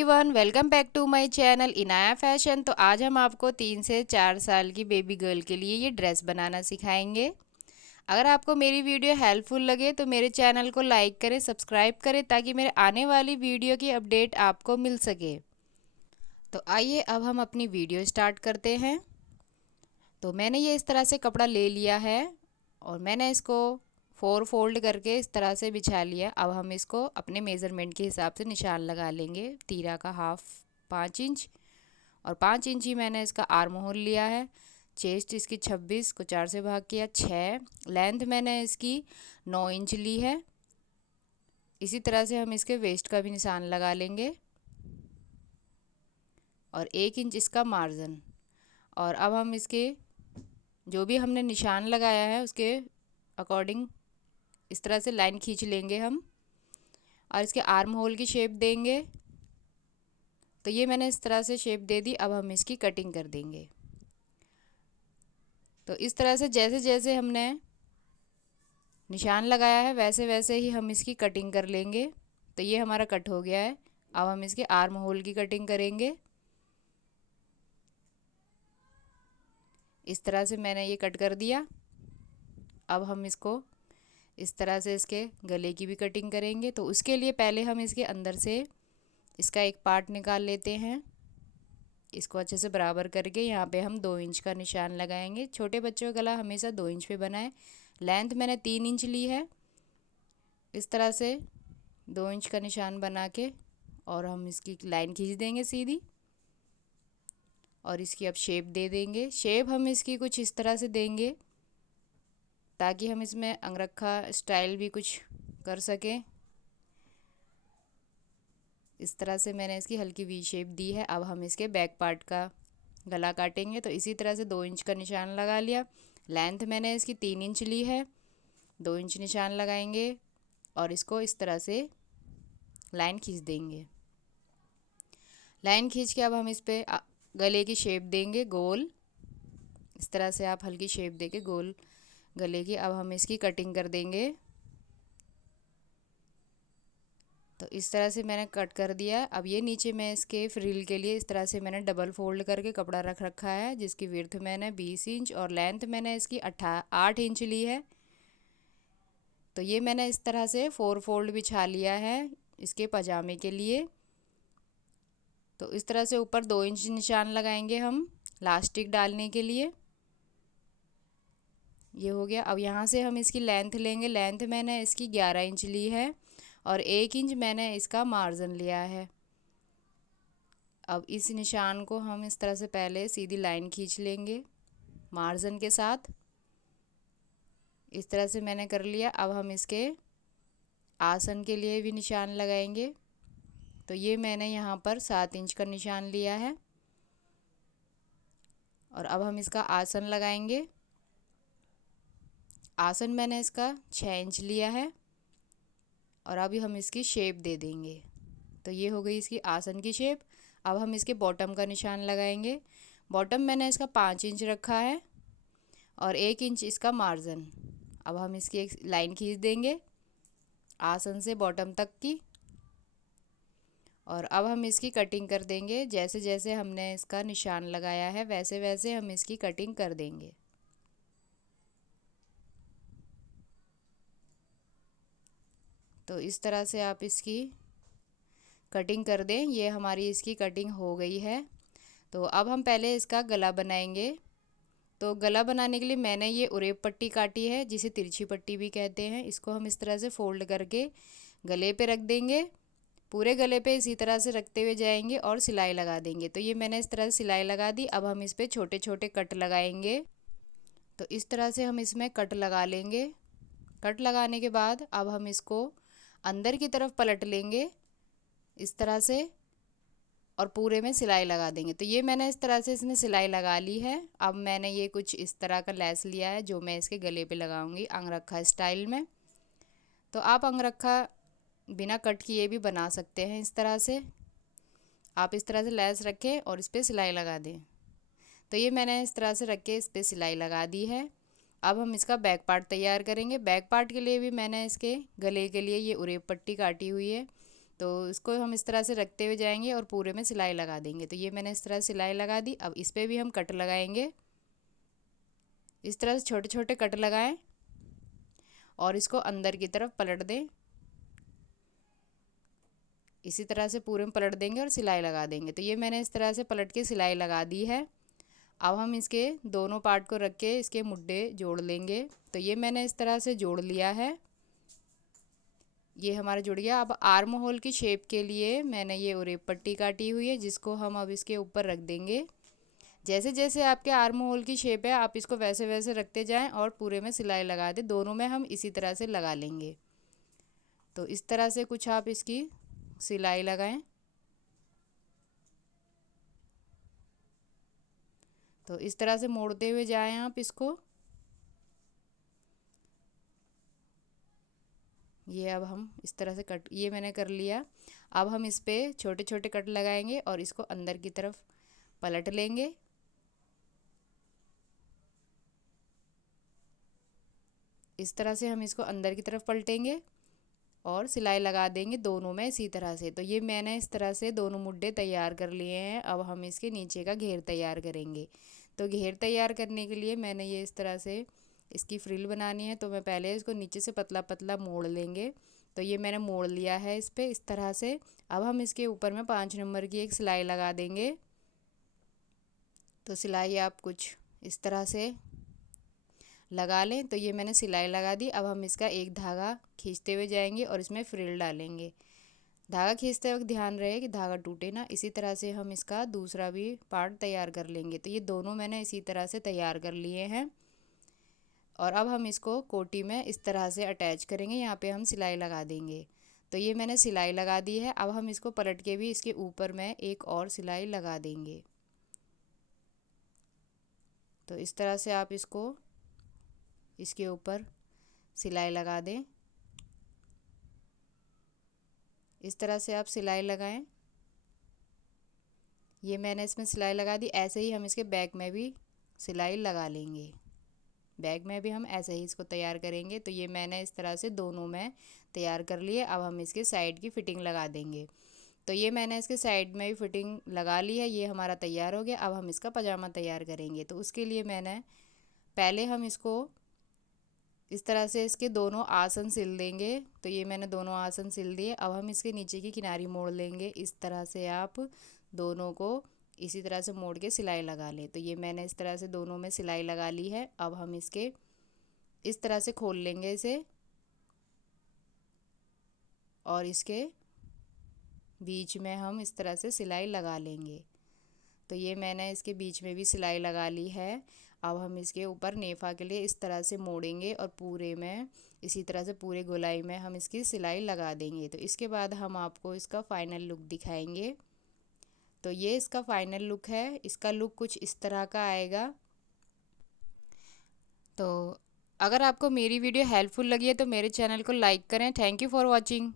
Everyone, welcome back to my channel Inaaya fashion. तो आज हम आपको 3 से 4 साल की बेबी गर्ल के लिए ये ड्रेस बनाना सिखाएंगे। अगर आपको मेरी वीडियो हेल्पफुल लगे तो मेरे चैनल को लाइक करें, सब्सक्राइब करें ताकि मेरे आने वाली वीडियो की अपडेट आपको मिल सके। तो आइए अब हम अपनी वीडियो स्टार्ट करते हैं। तो मैंने ये इस तरह से कपड़ा ले लिया है और मैंने इसको 4 फोल्ड करके इस तरह से बिछा लिया। अब हम इसको अपने मेज़रमेंट के हिसाब से निशान लगा लेंगे। तीरा का हाफ 5 इंच और 5 इंच ही मैंने इसका आर्म होल लिया है। चेस्ट इसकी 26 को 4 से भाग किया 6। लेंथ मैंने इसकी 9 इंच ली है। इसी तरह से हम इसके वेस्ट का भी निशान लगा लेंगे और 1 इंच इसका मार्जिन। और अब हम इसके जो भी हमने निशान लगाया है उसके अकॉर्डिंग इस तरह से लाइन खींच लेंगे हम और इसके आर्म होल की शेप देंगे। तो ये मैंने इस तरह से शेप दे दी। अब हम इसकी कटिंग कर देंगे। तो इस तरह से जैसे जैसे हमने निशान लगाया है वैसे वैसे ही हम इसकी कटिंग कर लेंगे। तो ये हमारा कट हो गया है। अब हम इसके आर्म होल की कटिंग करेंगे। इस तरह से मैंने ये कट कर दिया। अब हम इसको इस तरह से इसके गले की भी कटिंग करेंगे। तो उसके लिए पहले हम इसके अंदर से इसका एक पार्ट निकाल लेते हैं। इसको अच्छे से बराबर करके यहाँ पे हम 2 इंच का निशान लगाएंगे। छोटे बच्चों का गला हमेशा 2 इंच पे बनाए। लेंथ मैंने 3 इंच ली है। इस तरह से 2 इंच का निशान बना के और हम इसकी लाइन खींच देंगे सीधी और इसकी अब शेप दे देंगे। शेप हम इसकी कुछ इस तरह से देंगे ताकि हम इसमें अंगरखा स्टाइल भी कुछ कर सकें। इस तरह से मैंने इसकी हल्की वी शेप दी है। अब हम इसके बैक पार्ट का गला काटेंगे। तो इसी तरह से 2 इंच का निशान लगा लिया। लेंथ मैंने इसकी 3 इंच ली है। 2 इंच निशान लगाएंगे और इसको इस तरह से लाइन खींच देंगे। लाइन खींच के अब हम इस पे गले की शेप देंगे गोल। इस तरह से आप हल्की शेप देके गोल गले की। अब हम इसकी कटिंग कर देंगे। तो इस तरह से मैंने कट कर दिया। अब ये नीचे मैं इसके फ्रिल के लिए इस तरह से मैंने डबल फोल्ड करके कपड़ा रख रखा है जिसकी विड्थ मैंने 20 इंच और लेंथ मैंने इसकी 8 इंच ली है। तो ये मैंने इस तरह से 4 फोल्ड बिछा लिया है इसके पजामे के लिए। तो इस तरह से ऊपर 2 इंच निशान लगाएंगे हम लास्टिक डालने के लिए। ये हो गया। अब यहाँ से हम इसकी लेंथ लेंगे। लेंथ मैंने इसकी 11 इंच ली है और 1 इंच मैंने इसका मार्जिन लिया है। अब इस निशान को हम इस तरह से पहले सीधी लाइन खींच लेंगे मार्जिन के साथ। इस तरह से मैंने कर लिया। अब हम इसके आसन के लिए भी निशान लगाएंगे। तो ये मैंने यहाँ पर 7 इंच का निशान लिया है और अब हम इसका आसन लगाएंगे। आसन मैंने इसका 6 इंच लिया है और अभी हम इसकी शेप दे देंगे। तो ये हो गई इसकी आसन की शेप। अब हम इसके बॉटम का निशान लगाएंगे। बॉटम मैंने इसका 5 इंच रखा है और 1 इंच इसका मार्जिन। अब हम इसकी एक लाइन खींच देंगे आसन से बॉटम तक की और अब हम इसकी कटिंग कर देंगे। जैसे जैसे हमने इसका निशान लगाया है वैसे वैसे हम इसकी कटिंग कर देंगे। तो इस तरह से आप इसकी कटिंग कर दें। ये हमारी इसकी कटिंग हो गई है। तो अब हम पहले इसका गला बनाएंगे। तो गला बनाने के लिए मैंने ये उरेब पट्टी काटी है जिसे तिरछी पट्टी भी कहते हैं। इसको हम इस तरह से फोल्ड करके गले पे रख देंगे। पूरे गले पे इसी तरह से रखते हुए जाएंगे और सिलाई लगा देंगे। तो ये मैंने इस तरह से सिलाई लगा दी। अब हम इस पर छोटे छोटे कट लगाएंगे। तो इस तरह से हम इसमें कट लगा लेंगे। कट लगाने के बाद अब हम इसको अंदर की तरफ पलट लेंगे इस तरह से और पूरे में सिलाई लगा देंगे। तो ये मैंने इस तरह से इसमें सिलाई लगा ली है। अब मैंने ये कुछ इस तरह का लेस लिया है जो मैं इसके गले पे लगाऊंगी अंगरखा स्टाइल में। तो आप अंगरखा बिना कट किए भी बना सकते हैं। इस तरह से आप इस तरह से लेस रखें और इस पर सिलाई लगा दें। तो ये मैंने इस तरह से रख के इस पर सिलाई लगा दी है। अब हम इसका बैक पार्ट तैयार करेंगे। बैक पार्ट के लिए भी मैंने इसके गले के लिए ये उरेब पट्टी काटी हुई है तो इसको हम इस तरह से रखते हुए जाएंगे और पूरे में सिलाई लगा देंगे। तो ये मैंने इस तरह सिलाई लगा दी। अब इस पर भी हम कट लगाएंगे। इस तरह से छोटे छोटे कट लगाएं और इसको अंदर की तरफ पलट दें। इसी तरह से पूरे में पलट देंगे और सिलाई लगा देंगे। तो ये मैंने इस तरह से पलट के सिलाई लगा दी है। अब हम इसके दोनों पार्ट को रख के इसके मुड्ढे जोड़ लेंगे। तो ये मैंने इस तरह से जोड़ लिया है। ये हमारा जुड़ गया। अब आर्म होल की शेप के लिए मैंने ये उरेप पट्टी काटी हुई है, जिसको हम अब इसके ऊपर रख देंगे। जैसे जैसे आपके आर्म होल की शेप है आप इसको वैसे वैसे रखते जाएं और पूरे में सिलाई लगा दें। दोनों में हम इसी तरह से लगा लेंगे। तो इस तरह से कुछ आप इसकी सिलाई लगाएं। तो इस तरह से मोड़ते हुए जाएं आप इसको। ये अब हम इस तरह से कट, ये मैंने कर लिया। अब हम इस पे छोटे छोटे कट लगाएंगे और इसको अंदर की तरफ पलट लेंगे। इस तरह से हम इसको अंदर की तरफ पलटेंगे और सिलाई लगा देंगे दोनों में इसी तरह से। तो ये मैंने इस तरह से दोनों मुड्ढे तैयार कर लिए हैं। अब हम इसके नीचे का घेर तैयार करेंगे। तो घेर तैयार करने के लिए मैंने ये इस तरह से इसकी फ्रिल बनानी है। तो मैं पहले इसको नीचे से पतला पतला मोड़ लेंगे। तो ये मैंने मोड़ लिया है इस पर इस तरह से। अब हम इसके ऊपर में 5 नंबर की एक सिलाई लगा देंगे। तो सिलाई आप कुछ इस तरह से लगा लें। तो ये मैंने सिलाई लगा दी। अब हम इसका एक धागा खींचते हुए जाएंगे और इसमें फ्रिल डालेंगे। धागा खींचते वक्त ध्यान रहे कि धागा टूटे ना। इसी तरह से हम इसका दूसरा भी पार्ट तैयार कर लेंगे। तो ये दोनों मैंने इसी तरह से तैयार कर लिए हैं। और अब हम इसको कोटी में इस तरह से अटैच करेंगे। यहाँ पे हम सिलाई लगा देंगे। तो ये मैंने सिलाई लगा दी है। अब हम इसको पलट के भी इसके ऊपर में एक और सिलाई लगा देंगे। तो इस तरह से आप इसको इसके ऊपर सिलाई लगा दें। इस तरह से आप सिलाई लगाएं। ये मैंने इसमें सिलाई लगा दी। ऐसे ही हम इसके बैक में भी सिलाई लगा लेंगे। बैक में भी हम ऐसे ही इसको तैयार करेंगे। तो ये मैंने इस तरह से दोनों में तैयार कर लिए। अब हम इसके साइड की फिटिंग लगा देंगे। तो ये मैंने इसके साइड में भी फिटिंग लगा ली है। ये हमारा तैयार हो गया। अब हम इसका पजामा तैयार करेंगे। तो उसके लिए मैंने पहले हम इसको इस तरह से इसके दोनों आसन सिल देंगे। तो ये मैंने दोनों आसन सिल दिए। अब हम इसके नीचे की किनारी मोड़ लेंगे। इस तरह से आप दोनों को इसी तरह से मोड़ के सिलाई लगा लें। तो ये मैंने इस तरह से दोनों में सिलाई लगा ली है। अब हम इसके इस तरह से खोल लेंगे इसे और इसके बीच में हम इस तरह से सिलाई लगा लेंगे। तो ये मैंने इसके बीच में भी सिलाई लगा ली है। अब हम इसके ऊपर नेफा के लिए इस तरह से मोड़ेंगे और पूरे में इसी तरह से पूरे गोलाई में हम इसकी सिलाई लगा देंगे। तो इसके बाद हम आपको इसका फ़ाइनल लुक दिखाएंगे। तो ये इसका फ़ाइनल लुक है। इसका लुक कुछ इस तरह का आएगा। तो अगर आपको मेरी वीडियो हेल्पफुल लगी है तो मेरे चैनल को लाइक करें। Thank you for watching.